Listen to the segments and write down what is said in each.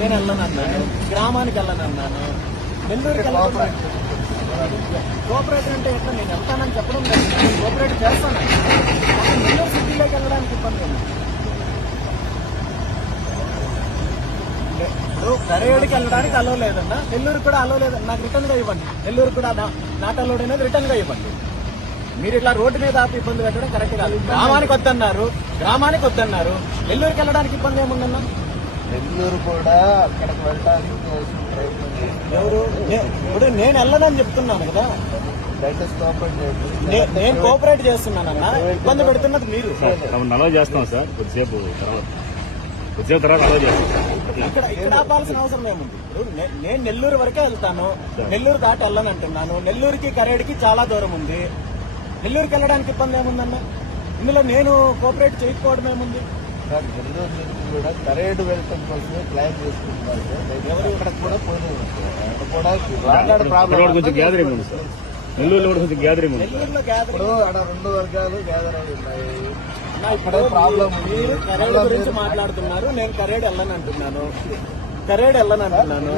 నేను వెళ్ళనన్నాను. గ్రామానికి వెళ్ళనన్నాను. నెల్లూరుకి వెళ్ళకుండా కోఆపరేటర్ అంటే ఎట్లా? నేను వెళ్తానని చెప్పడం లేదు. నేను కోఆపరేట్ చేస్తాను. కానీ నెల్లూరు సిటీలోకి వెళ్ళడానికి ఇబ్బంది ఉంది. ఇప్పుడు కరేడుకి వెళ్ళడానికి అలో లేదన్నా నెల్లూరు కూడా అలో లేదన్నా నాకు రిటర్న్గా ఇవ్వండి. నెల్లూరు కూడా నాట్ అలోడ్ అనేది రిటర్న్గా ఇవ్వండి. మీరు ఇట్లా రోడ్డు మీద ఆపి ఇబ్బంది పెట్టడం కరెక్ట్ కాదు. గ్రామానికి వద్దన్నారు. గ్రామానికి వద్దన్నారు. నెల్లూరుకి వెళ్ళడానికి ఇబ్బంది ఏముందన్నా? నెల్లూరు కూడా అక్కడికి వెళ్ళడానికి ప్రయత్నం ఇప్పుడు నేను వెళ్ళనని చెప్తున్నాను కదా. నేను కోఆపరేట్ చేస్తున్నానన్నా ఇబ్బంది పెడుతున్నది మీరు. అలవ్ చేస్తాం సార్. కొద్దిసేపు తర్వాత. కొద్దిసేపు తర్వాత అలవ్ చేస్తాం. ఇక్కడ ఇక్కడ ఆపాల్సిన అవసరం ఏముంది? నేను నెల్లూరు వరకే వెళ్తాను. నెల్లూరు దాటి వెళ్ళను అంటున్నాను నెల్లూరుకి కరేడుకి చాలా దూరం ఉంది. నెల్లూరుకి వెళ్ళడానికి ఇబ్బంది ఏముందన్న? ఇందులో నేను కోఆపరేట్ చేయకపోవడం ఏముంది? సార్ నెల్లూరు నుంచి కూడా కరేడు వెళ్ళటం కోసమే ప్లాన్ చేసుకుంటున్నారు సార్. ఎవరు ఇక్కడ కూడా అక్కడ ప్రాబ్లం కొంచెం గ్యాదరింగ్ ఉంది సార్. నెల్లూరులో కూడా కొంచెం గ్యాదరింగ్ ఉంది ఇప్పుడు అక్కడ రెండు వర్గాలు గ్యాదర్ అయి ఉన్నాయి ఇప్పుడు ప్రాబ్లం ఉంది. మీరు కరేడు గురించి మాట్లాడుతున్నారు. నేను కరేడు వెళ్ళను అంటున్నాను. కరేడు వెళ్ళను అంటున్నాను.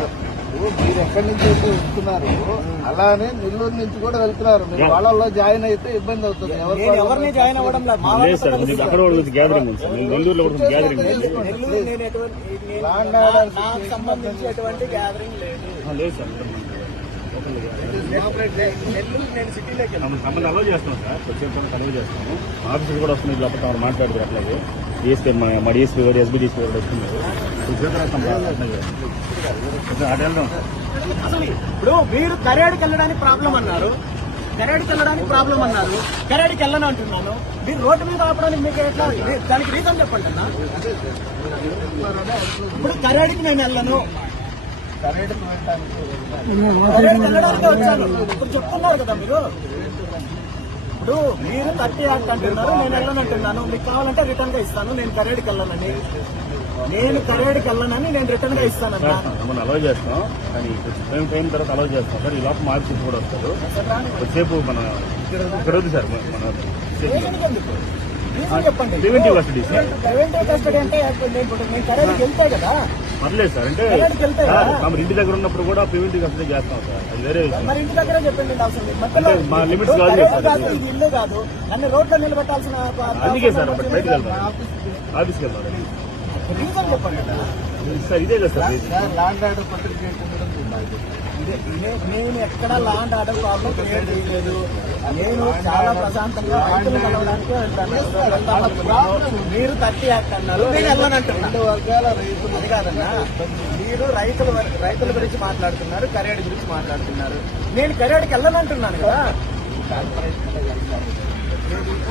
ఇప్పుడు మీరు ఎక్కడి నుంచి అయితే వస్తున్నారు? అలానే నెల్లూరు నుంచి కూడా వెళ్తున్నారు. మీరు వాళ్ళలో జాయిన్ అయితే ఇబ్బంది అవుతుంది. ఎవరిని జాయిన్ అవ్వడం సంబంధించి ఎటువంటి గ్యాదరింగ్ లేదు. సార్ అలవ్ చేస్తాం సార్. కొద్దిసేపు అలవ్ చేస్తాము ఆఫీసర్ కూడా వస్తుంది లోపల మాట్లాడుతారు అట్లాగే. డిఎస్పీ మా డిఎస్పీ గారు ఎస్బీ డిఎస్పీ గారు. వస్తున్నారు ఇప్పుడు మీరు కరేడుకి వెళ్ళడానికి ప్రాబ్లం అన్నారు. కరేడుకి వెళ్ళడానికి ప్రాబ్లం అన్నారు. కరేడుకి వెళ్ళను అంటున్నాను. మీరు రోడ్డు మీద ఆపడానికి మీకు ఎట్లా దానికి రీజన్ చెప్పండి అన్న. ఇప్పుడు కరేడుకి నేను వెళ్ళను. వెళ్ళడానికి కరేడుకి వెళ్ళడానికి వచ్చాను. ఇప్పుడు చెప్తున్నారు కదా మీరు. ఇప్పుడు మీరు థర్టీ యాక్ట్ అంటున్నారు నేను వెళ్ళను అంటున్నాను మీకు కావాలంటే రిటర్న్గా ఇస్తాను నేను కరేడుకి వెళ్ళనని. నేను కరేడుకి వెళ్ళనని నేను రిటర్న్గా ఇస్తానన్నా. సార్ తమను అలవ్ చేస్తాం కానీ టైం టైం తర్వాత అలవ్ చేస్తాం. సార్ ఈ లోపల మా ఆఫీసర్ కూడా వస్తారు కొద్దిసేపు మన ఇక్కడ సార్ మన చెప్పండి? ప్రివెంటివ్ కస్టడీ ప్రివెంటివ్ కస్టడీ అంటే నేను కరేడుకి వెళ్తే కదా పర్లేదు సార్. అంటే తమ ఇంటి దగ్గర ఉన్నప్పుడు కూడా ప్రివెంటివ్ కస్టడీ చేస్తాం సార్. అది వేరే మరి ఇంటి దగ్గర చెప్పండి మా ఇప్పుడు కాదు సార్. ఇల్లు కాదు. రోడ్లో నిలబెట్టాల్సిన అందుకే సార్ బయటకు వెళ్తాం ఆఫీస్కి. వెళ్తాం రీజన్ చెప్పండి. సార్ ఇదే కదా సార్ ల్యాండ్ ఆర్డర్ నేను ఎక్కడ లాండ్ ఆర్డర్ ప్రాబ్లం క్రియేట్ చేయలేదు. నేను చాలా ప్రశాంతంగా రైతులు కలవడానికి వెళ్తాను. మీరు థర్టీ యాక్ట్ అన్నారు నేను వెళ్ళనంటున్నాను రెండు వర్గాల రైతులు. కాదన్నా మీరు రైతుల రైతుల గురించి మాట్లాడుతున్నారు కరేడు గురించి మాట్లాడుతున్నారు. నేను కరేడుకి వెళ్ళనంటున్నాను కదా.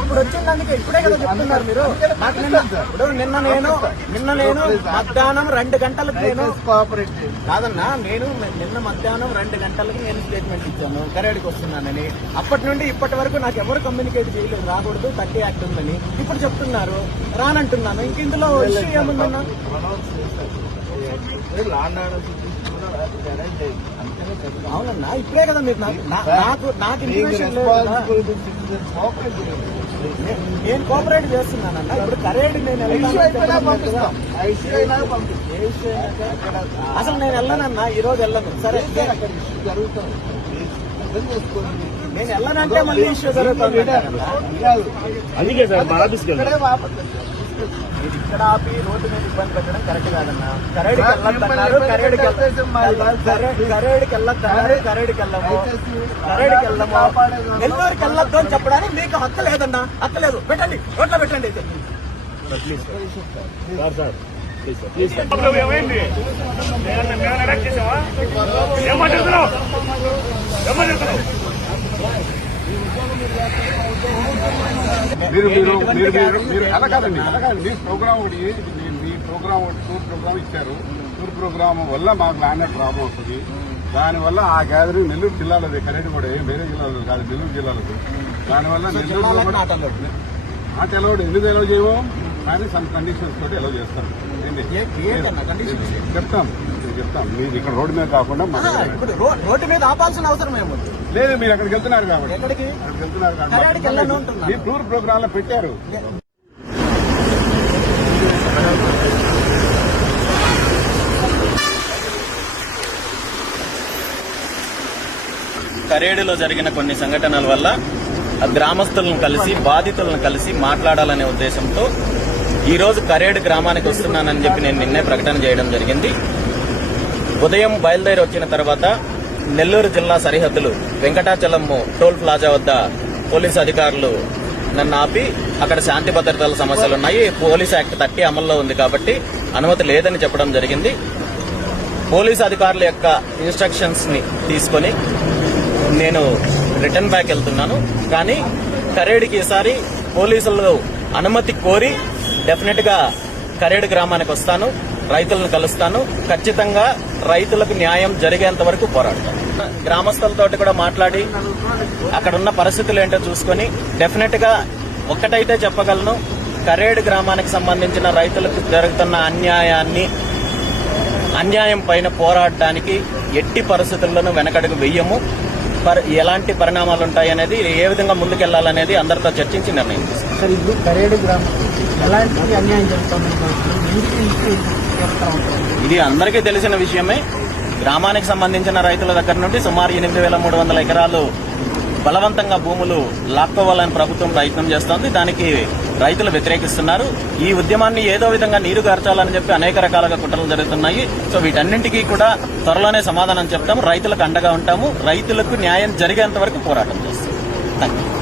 ఇప్పుడు వచ్చిందానికి ఇప్పుడే కదా చెప్తున్నారు మీరు. నాకు నిన్న ఇప్పుడు నిన్న నేను నిన్న నేను మధ్యాహ్నం రెండు గంటలకు నేను కోఆపరేట్ కాదన్నా నేను నిన్న మధ్యాహ్నం రెండు గంటలకు నేను స్టేట్మెంట్ ఇచ్చాను. కరేడుకి వస్తున్నానని. అప్పటి నుండి ఇప్పటి వరకు నాకు ఎవరు కమ్యూనికేట్ చేయలేదు. రాకూడదు థర్టీ యాక్ట్ ఉందని. ఇప్పుడు చెప్తున్నారు. రానంటున్నాను. ఇంక ఇందులో ఇష్యూ ఏముందన్నా? అవునన్నా ఇప్పుడే కదా మీరు నాకు నా- నాకు నేను కోఆపరేట్ చేస్తున్నానన్నా ఇప్పుడు కరేడు నేను అసలు నేను వెళ్ళనన్నా ఈ రోజు వెళ్ళను. సరే చేసుకోండి. నేను వెళ్ళనంటే మళ్ళీ ఇష్యూ జరుగుతుంది కాదు. అందుకే సార్ మా ఆఫీస్కి ఇది ఇక్కడ ఆపి రోడ్డు మీద ఇబ్బంది పెట్టడం కరెక్ట్ కాదన్నా. కరేడుకి వెళ్ళొద్దన్నారు కరేడుకి కరేడుకి వెళ్ళొద్దన్నారు కరేడుకి వెళ్ళము కరేడుకి వెళ్ళము నెల్లూరుకి వెళ్ళొద్దు అని చెప్పడానికి మీకు హక్కు లేదన్నా. హక్కు లేదు. పెట్టండి. రోడ్లో పెట్టండి. అయితే సార్ సార్ ఏమైంది మేము ఏం మాట్లాడుతున్నావు? ఏం మాట్లాడుతున్నావు? మీరు మీరు మీరు మీరు మీరు అలా కాదండి. అలా కాదు. మీ ప్రోగ్రామ్ ఒకటి మీ- మీ ప్రోగ్రామ్ ఒకటి టూర్ ప్రోగ్రామ్ ఇచ్చారు. టూర్ ప్రోగ్రామ్ వల్ల మాకు ల్యాండ్ ప్రాబ్లం వస్తుంది. దానివల్ల ఆ గ్యాదరింగ్ నెల్లూరు జిల్లాలోది కరెంట్ కూడా వేరే జిల్లాలో కాదు నెల్లూరు జిల్లాలోది దానివల్ల నెల్లూరులో కూడా. నాట్ ఎలౌడ్ ఎందుకు ఎలవ్ చేయము? కానీ సమ్ కండిషన్స్ తోటి ఎలవ్ చేస్తారు? చెప్తాం. చెప్తాం. మీరు ఇక్కడ రోడ్డు మీద కాకుండా ఇప్పుడు రోడ్డు మీద ఆపాల్సిన అవసరం ఏమో లేదు మీరు అక్కడికి వెళ్తున్నారు కాబట్టి. ఎక్కడికి? మీరు టూర్ ప్రోగ్రామ్లో పెట్టారు కరేడులో జరిగిన కొన్ని సంఘటనల వల్ల గ్రామస్తులను కలిసి బాధితులను కలిసి మాట్లాడాలనే ఉద్దేశంతో ఈ రోజు కరేడు గ్రామానికి వస్తున్నానని చెప్పి నేను నిన్నే ప్రకటన చేయడం జరిగింది. ఉదయం బయలుదేరి వచ్చిన తర్వాత నెల్లూరు జిల్లా సరిహద్దులు వెంకటాచలం టోల్ ప్లాజా వద్ద పోలీసు అధికారులు నన్ను ఆపి అక్కడ శాంతి భద్రతల సమస్యలు ఉన్నాయి పోలీస్ యాక్ట్ థర్టీ అమల్లో ఉంది కాబట్టి అనుమతి లేదని చెప్పడం జరిగింది. పోలీసు అధికారుల యొక్క ఇన్స్ట్రక్షన్స్ని తీసుకొని నేను రిటర్న్ బ్యాక్ వెళ్తున్నాను. కానీ కరేడికి ఈసారి పోలీసులు అనుమతి కోరి డెఫినెట్గా కరేడు గ్రామానికి వస్తాను రైతులను కలుస్తాను. ఖచ్చితంగా రైతులకు న్యాయం జరిగేంత వరకు పోరాడతాను. గ్రామస్తులతో కూడా మాట్లాడి అక్కడ ఉన్న పరిస్థితులు ఏంటో చూసుకొని డెఫినెట్గా ఒక్కటైతే చెప్పగలను కరేడు గ్రామానికి సంబంధించిన రైతులకు జరుగుతున్న అన్యాయాన్ని అన్యాయం పైన పోరాడడానికి ఎట్టి పరిస్థితుల్లోనూ వెనకడుగు వెయ్యము. ఎలాంటి పరిణామాలు ఉంటాయనేది ఏ విధంగా ముందుకెళ్ళాలనేది అందరితో చర్చించి నిర్ణయం సరిగ్గు కరేడు గ్రామం ఎలాంటి అన్యాయం జరుగుతుంది ఇది అందరికీ తెలిసిన విషయమే. గ్రామానికి సంబంధించిన రైతుల దగ్గర నుండి సుమారు ఎనిమిది వేల మూడు వందల ఎకరాలు బలవంతంగా భూములు లాక్కోవాలని ప్రభుత్వం ప్రయత్నం చేస్తోంది. దానికి రైతులు వ్యతిరేకిస్తున్నారు. ఈ ఉద్యమాన్ని ఏదో విధంగా నీరు గార్చాలని చెప్పి అనేక రకాలుగా కుట్రలు జరుగుతున్నాయి. సో వీటన్నింటికీ కూడా త్వరలోనే సమాధానం చెప్తాము. రైతులకు అండగా ఉంటాము. రైతులకు న్యాయం జరిగేంత వరకు పోరాటం చేస్తాం థ్యాంక్ యూ